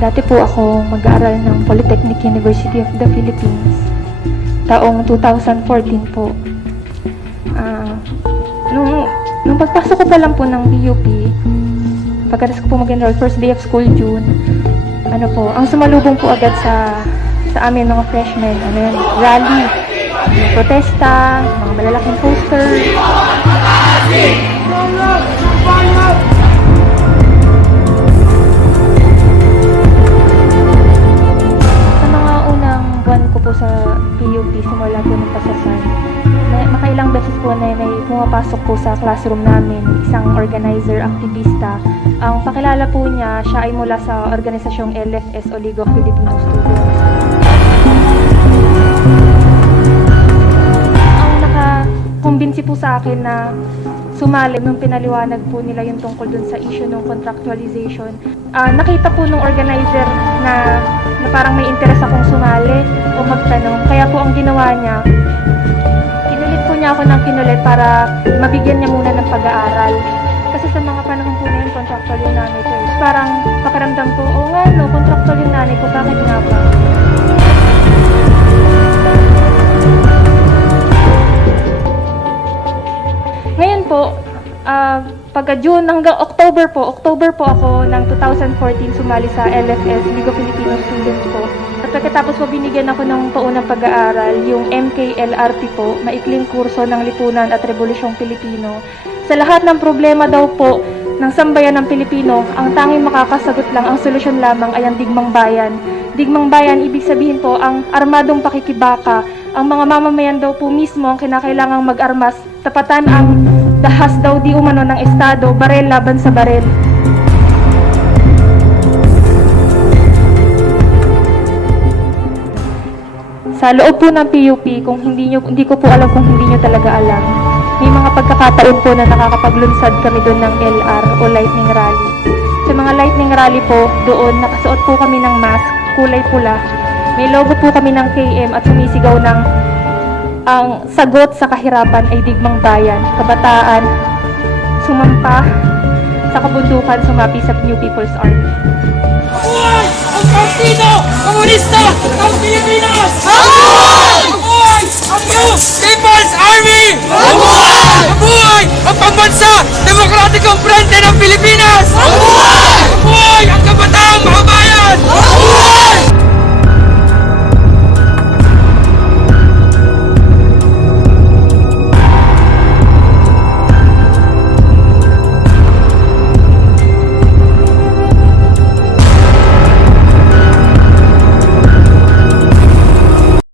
Dati po ako mag-aaral ng Polytechnic University of the Philippines. Taong 2014 po. Nung pagpasok ko pa lang po ng PUP, pagkatapos ko po mag-enroll, first day of school, June, ang sumalubong po agad sa amin mga freshmen, rally, protesta, mga malalaking poster. Sa mga unang buwan ko po sa PUP, simula po ng pasasan, makailang beses po na may pumapasok po sa classroom namin, isang organizer, aktivista. Ang pakilala po niya, siya ay mula sa organisasyong LFS o League of Filipino Students. Ang nakakumbinsi po sa akin na sumali nung pinaliwanag po nila yung tungkol dun sa issue ng contractualization. Nakita po nung organizer na parang may interest akong sumali o magtanong. Kaya po ang ginawa niya, kinulit po niya ako ng kinulit para mabigyan niya muna ng pag-aaral. Kasi sa mga panahon po na yun, contractual yung nanay ko. Parang pakiramdam ko, contractual yung nanay ko, bakit nga ba? Ngayon po, pagka June hanggang October po ako ng 2014 sumali sa LFS, League of Filipino Students po. At pagkatapos po binigyan ako ng paunang pag-aaral, yung MKLRP po, maikling kurso ng lipunan at revolusyong Pilipino. Sa lahat ng problema daw po ng sambayan ng Pilipino, ang tanging makakasagot lang, ang solusyon lamang ay ang digmang bayan. Digmang bayan, ibig sabihin po, ang armadong pakikibaka. Ang mga mamamayan daw po mismo ang kinakailangang mag-armas, tapatan ang dahas daw di umano ng Estado, barel laban sa barel. Sa loob po ng PUP, kung hindi ko po alam kung hindi nyo talaga alam, may mga pagkakataon po na nakakapaglunsad kami doon ng LR o Lightning Rally. Sa mga Lightning Rally po, doon nakasuot po kami ng mask, kulay pula. May logo po kami ng KM at sumisigaw ng ang sagot sa kahirapan ay digmang bayan, kabataan, sumampa sa kabundukan, sumapi sa New People's Army. Buhay ang Partido Komunista ng Pilipinas! Buhay ang New People's Army! Buhay!